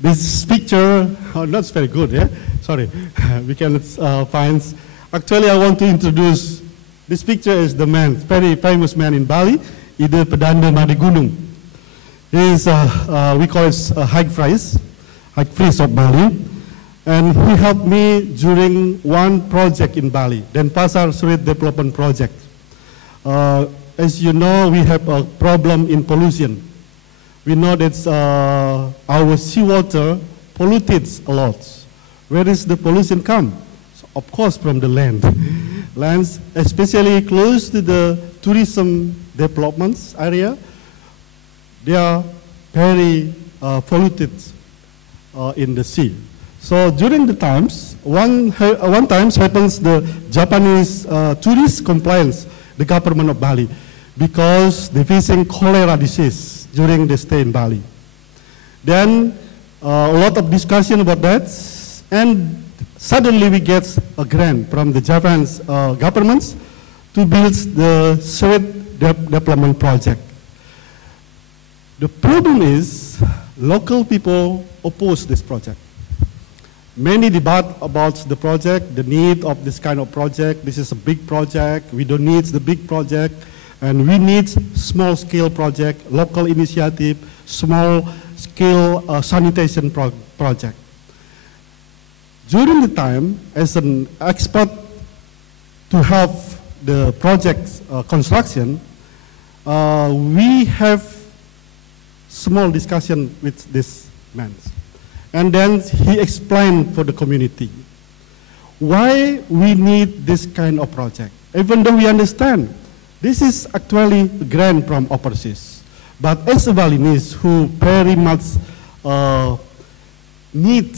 This picture, not very good, yeah? Sorry, we cannot find. Actually, I want to introduce, this picture is the man, very famous man in Bali, Ide Pedanda Madigunung. He is, we call it high priest of Bali. And he helped me during one project in Bali, Denpasar Street Development Project. As you know, we have a problem in pollution. We know that our seawater polluted a lot. Where does the pollution come? So of course, from the land. Lands, especially close to the tourism developments area, they are very polluted in the sea. So during the times, one time happens the Japanese tourist complaints the government of Bali because they facing cholera disease during the stay in Bali. Then a lot of discussion about that, and suddenly we get a grant from the Japanese governments to build the sewage development project. The problem is local people oppose this project. Many debate about the project, the need of this kind of project. This is a big project. We don't need the big project. And we need small-scale project, local initiative, small-scale sanitation project. During the time, as an expert to help the project construction, we have small discussion with this man. And then he explained for the community why we need this kind of project. Even though we understand this is actually a grant from overseas. But as a Balinese who very much need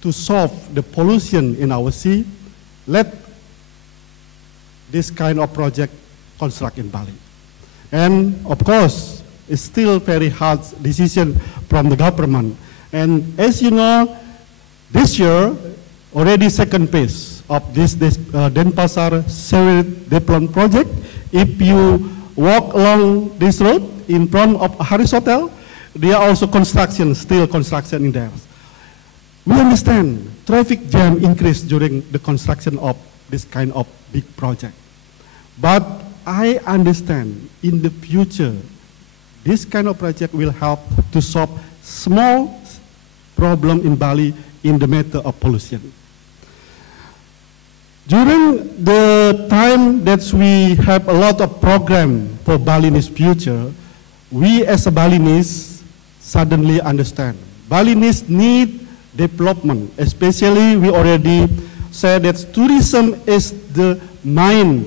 to solve the pollution in our sea, let this kind of project construct in Bali. And of course, it's still very hard decision from the government. And as you know, this year, already second phase of this Denpasar Sewage Development Project. If you walk along this road in front of Harris Hotel, there are also still construction in there. We understand traffic jam increased during the construction of this kind of big project. But I understand in the future, this kind of project will help to solve small problem in Bali in the matter of pollution. During the time that we have a lot of program for Balinese future, we as a Balinese suddenly understand. Balinese need development, especially we already said that tourism is the main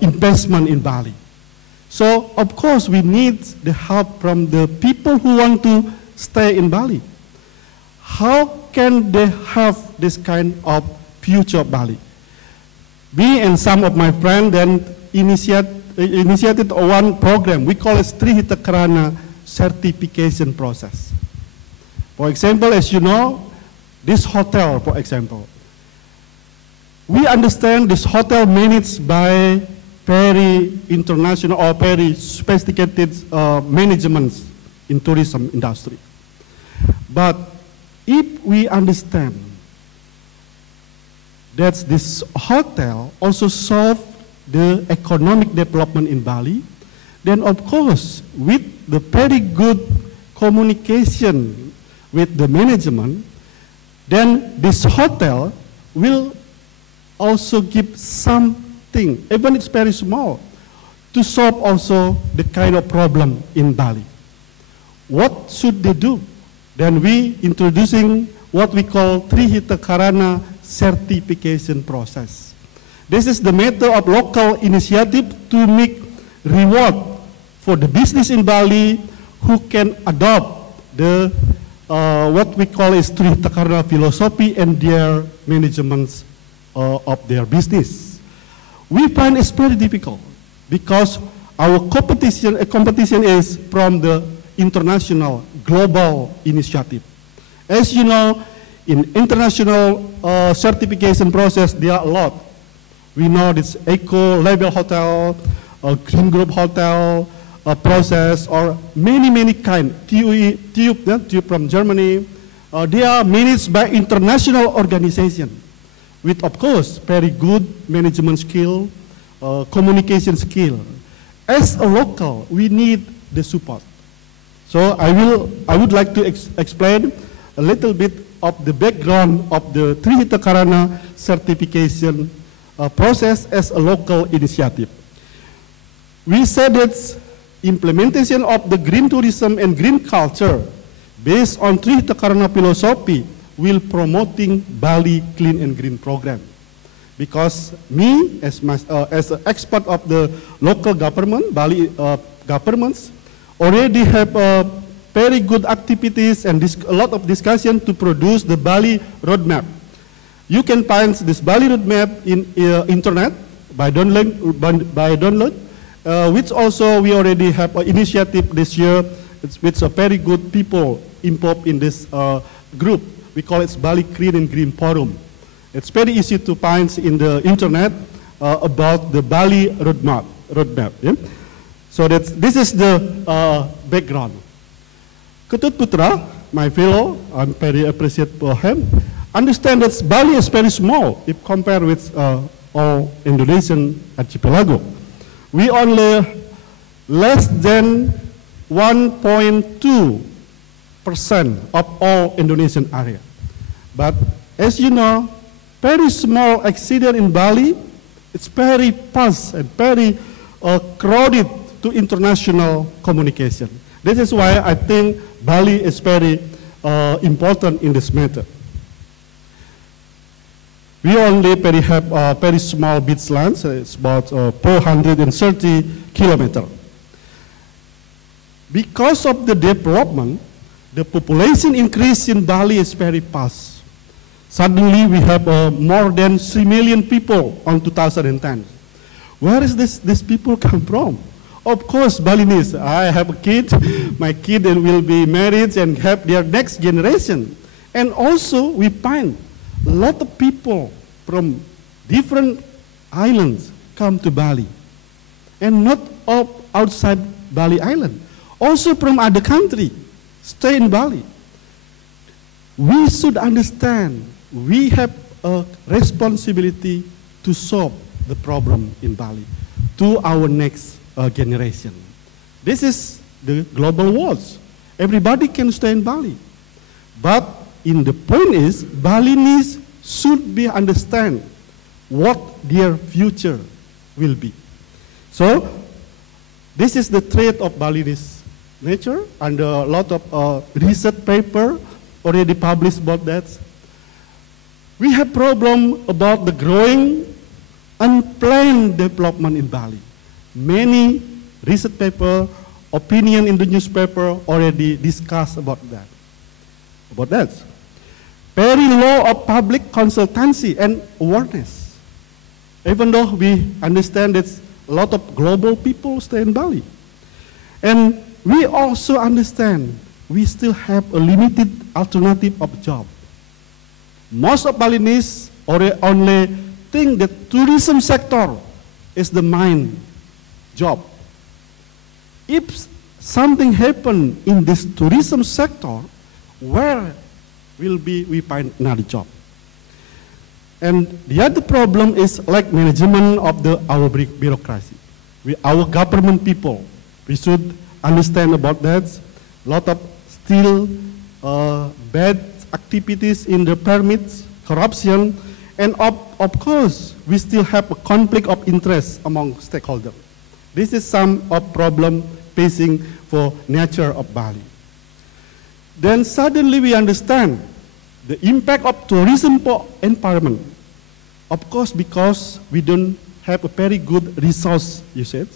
investment in Bali. So of course we need the help from the people who want to stay in Bali. How can they have this kind of future of Bali? Me and some of my friends then initiated one program. We call it Hita Karana certification process. For example, as you know, this hotel, for example, we understand this hotel managed by very international or very sophisticated management in tourism industry. But if we understand that this hotel also solve the economic development in Bali, then of course with the very good communication with the management, then this hotel will also give something, even it's very small, to solve also the kind of problem in Bali. What should they do? Then we introducing what we call Hita Karana certification process. This is the method of local initiative to make reward for the business in Bali who can adopt the what we call is Hita Karana philosophy and their management of their business. We find it's very difficult because our competition is from the international global initiative. As you know, in international certification process, there are a lot. We know this eco-label hotel, green group hotel, process, or many kind, tube from Germany. They are managed by international organization with, of course, very good management skill, communication skill. As a local, we need the support. So I would like to explain a little bit of the background of the Hita Karana certification process as a local initiative. We said that implementation of the green tourism and green culture based on Hita Karana philosophy will promoting Bali Clean and Green program. Because me, as an expert of the local government, Bali governments, already have very good activities and a lot of discussion to produce the Bali roadmap. You can find this Bali roadmap in internet by download, which also we already have an initiative this year. It's with a very good people involved in this group. We call it Bali Clean and Green Forum. It's very easy to find in the internet about the Bali roadmap. Yeah? So this is the background. Ketut Putra, my fellow, I'm very appreciative for him, understand that Bali is very small if compared with all Indonesian archipelago. We only less than 1.2% of all Indonesian area. But as you know, very small accident in Bali, it's very fast and very crowded to international communication. This is why I think Bali is very important in this matter. We only have very small beach lands, it's about 430 kilometers. Because of the development, the population increase in Bali is very fast. Suddenly we have more than 3 million people on 2010. Where is these people come from? Of course, Balinese. I have a kid, my kid will be married and have their next generation. And also we find a lot of people from different islands come to Bali. And not outside Bali Island. Also from other country, stay in Bali. We should understand we have a responsibility to solve the problem in Bali to our next generation. This is the global wars. Everybody can stay in Bali. But the point is, Balinese should be understand what their future will be. So, this is the trait of Balinese nature, and a lot of research paper already published about that. We have problem about the growing unplanned development in Bali. Many research paper, opinion in the newspaper already discussed about that. Very low of public consultancy and awareness. Even though we understand that a lot of global people stay in Bali. And we also understand we still have a limited alternative of job. Most of Balinese only think that tourism sector is the main job. If something happen in this tourism sector, where will we find another job? And the other problem is like management of our bureaucracy. Our government people, we should understand about that. A lot of still bad activities in the permits, corruption, and of course, we still have a conflict of interest among stakeholders. This is some of problem facing for nature of Bali. Then suddenly we understand the impact of tourism for environment. Of course, because we don't have a very good resource, you said,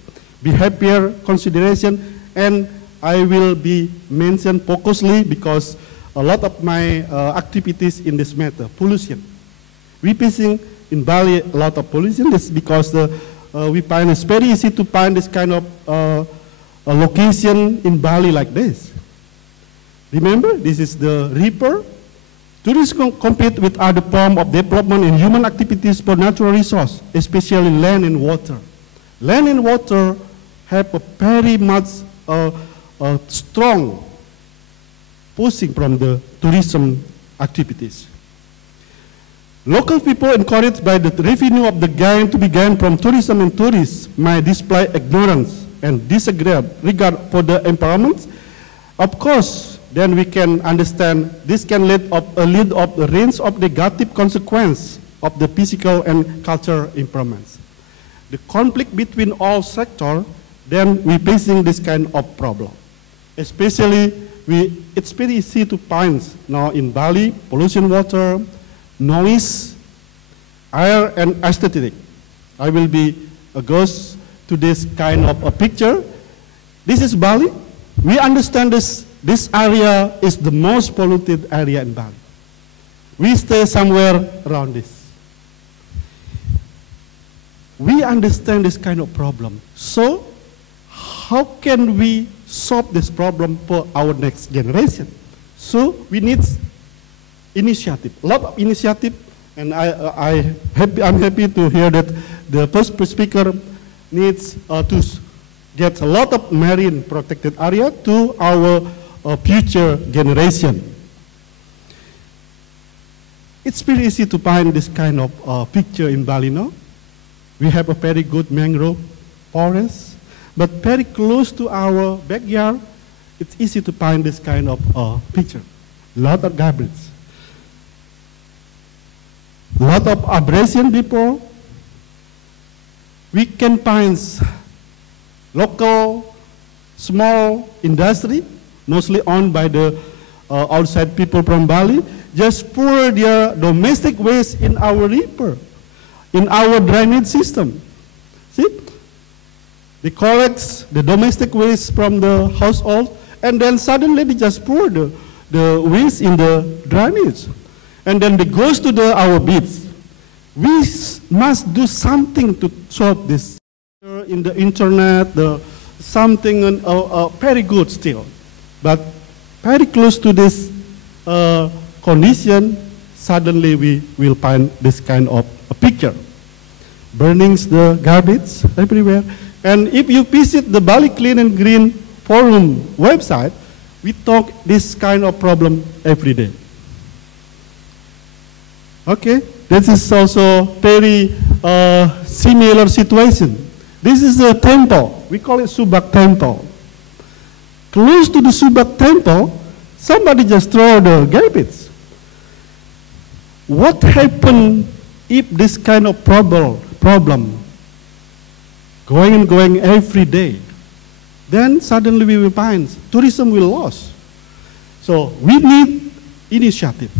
behavior consideration, and I will be mentioned focusly because a lot of my activities in this matter, pollution. We facing in Bali a lot of pollution. This is because we find it's very easy to find this kind of a location in Bali like this. Remember, this is the river. Tourism compete with other forms of development and human activities for natural resource, especially land and water. Land and water have a very much strong pushing from the tourism activities. Local people encouraged by the revenue of the gain to be gained from tourism and tourists may display ignorance and disregard for the environment. Of course, then we can understand this can lead of a range of negative consequences of the physical and cultural improvements. The conflict between all sectors, then we're facing this kind of problem. Especially, it's very easy to find now in Bali, pollution water, noise, air, and aesthetic. I will be goes to this kind of a picture. This is Bali. We understand this area is the most polluted area in Bali. We stay somewhere around this. We understand this kind of problem. So, how can we solve this problem for our next generation? So, we need initiative, a lot of initiative, and I'm happy to hear that the first speaker needs to get a lot of marine protected area to our future generation. It's very easy to find this kind of picture in Bali, no? We have a very good mangrove forest, but very close to our backyard, it's easy to find this kind of picture. A lot of garbage. A lot of abrasion people. We can find local small industry, mostly owned by the outside people from Bali, just pour their domestic waste in our river, in our drainage system. See? They collect the domestic waste from the household, and then suddenly they just pour the waste in the drainage. And then it goes to our beach. We must do something to solve this. In the internet, something very good still. But very close to this condition, suddenly we will find this kind of a picture. Burnings the garbage everywhere. And if you visit the Bali Clean and Green Forum website, we talk this kind of problem every day. Okay, this is also very similar situation. This is a temple. We call it Subak Temple. Close to the Subak Temple, somebody just throw the garbage. What happened if this kind of problem going every day? Then suddenly we will find tourism will lose. So we need initiative.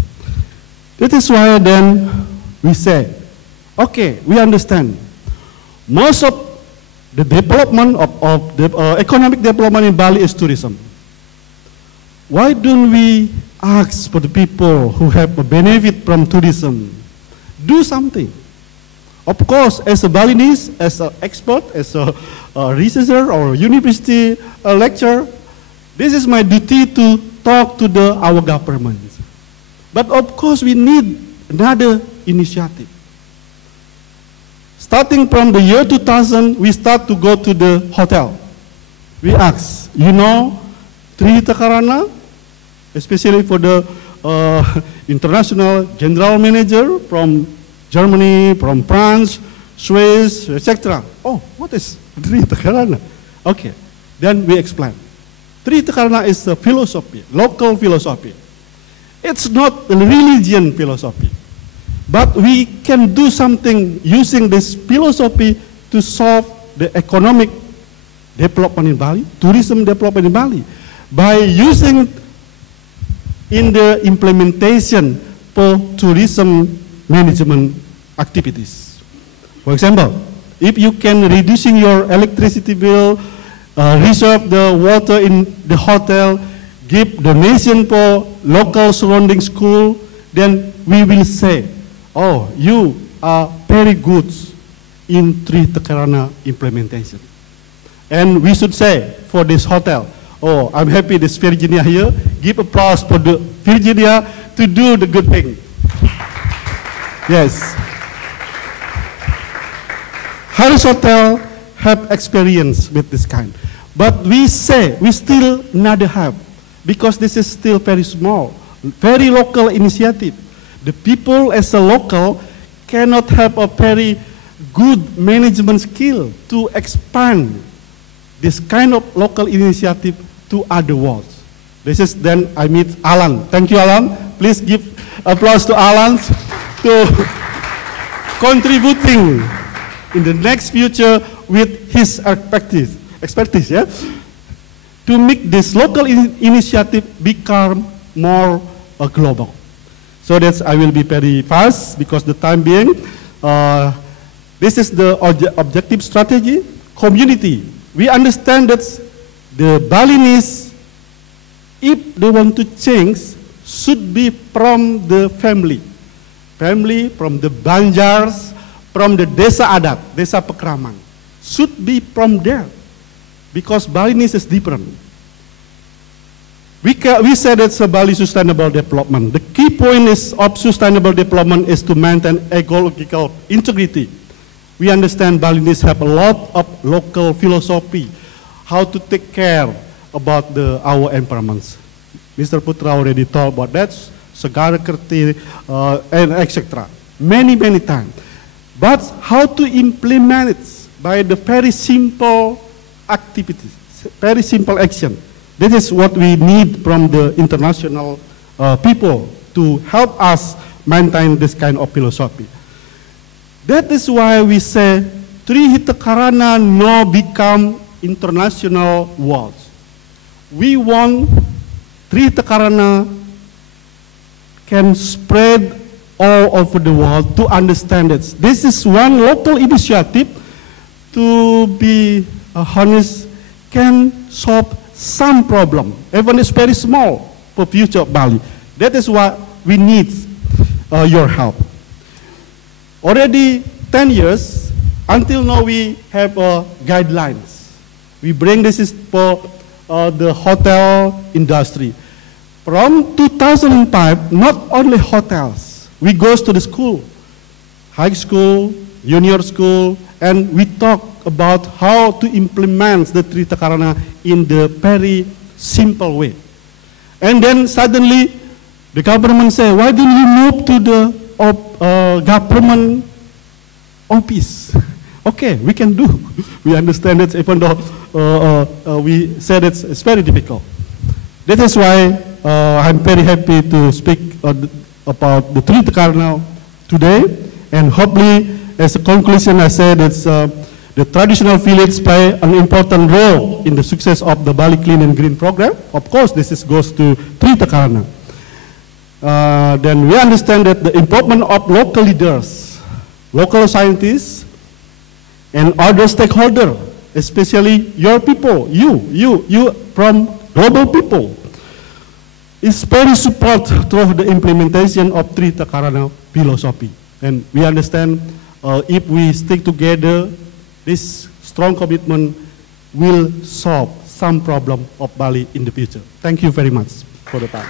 That is why then we say, okay, we understand. Most of the development of the economic development in Bali is tourism. Why don't we ask for the people who have a benefit from tourism, do something? Of course, as a Balinese, as an expert, as a researcher or university lecturer, this is my duty to talk to our government. But of course, we need another initiative. Starting from the year 2000, we start to go to the hotel. We ask, you know, Hita Karana, especially for the international general manager from Germany, from France, Swiss, etc. Oh, what is Hita Karana? Okay, then we explain. Hita Karana is a philosophy, local philosophy. It's not a religion philosophy, but we can do something using this philosophy to solve the economic development in Bali, tourism development in Bali, by using in the implementation for tourism management activities. For example, if you can reducing your electricity bill, reserve the water in the hotel, give donation for local surrounding school, then we will say, oh, you are very good in Hita Karana implementation. And we should say for this hotel, oh, I'm happy this Virginia here, give applause for the Virginia to do the good thing. Yes. Harris Hotel have experience with this kind. But we say we still not have, because this is still very small, very local initiative. The people as a local cannot have a very good management skill to expand this kind of local initiative to other worlds. This is then I meet Alan. Thank you, Alan. Please give applause to Alan to contributing in the next future with his expertise, yeah, to make this local initiative become more global. So that's I will be very fast because the time being. This is the objective strategy. Community. We understand that the Balinese, if they want to change, should be from the family. Family, from the Banjars, from the Desa Adat, Desa Pekraman. Should be from there. Because Balinese is different. We said it's a Bali sustainable development. The key point of sustainable development is to maintain ecological integrity. We understand Balinese have a lot of local philosophy, how to take care about our environments. Mr. Putra already talked about that, Segara Kerti, and etc. Many times. But how to implement it by the very simple activities, very simple action. This is what we need from the international people to help us maintain this kind of philosophy. That is why we say Hita Karana now become international words. We want Hita Karana can spread all over the world to understand it. This is one local initiative, to be honest, can solve some problem, even it's very small, for future of Bali. That is why we need your help. Already 10 years, until now we have guidelines. We bring this is for the hotel industry. From 2005, not only hotels, we go to the school, high school, junior school, and we talk about how to implement the Hita Karana in the very simple way. And then suddenly, the government say, why don't you move to the government office? Okay, we can do. We understand it, even though we said it's very difficult. That is why I'm very happy to speak about the Hita Karana today, and hopefully, as a conclusion, I said it's the traditional village play an important role in the success of the Bali Clean and Green program. Of course, this goes to Hita Karana. Then we understand that the involvement of local leaders, local scientists, and other stakeholders, especially your people, you from global people, is very support through the implementation of Hita Karana philosophy. And we understand if we stick together, this strong commitment will solve some problem of Bali in the future. Thank you very much for the time.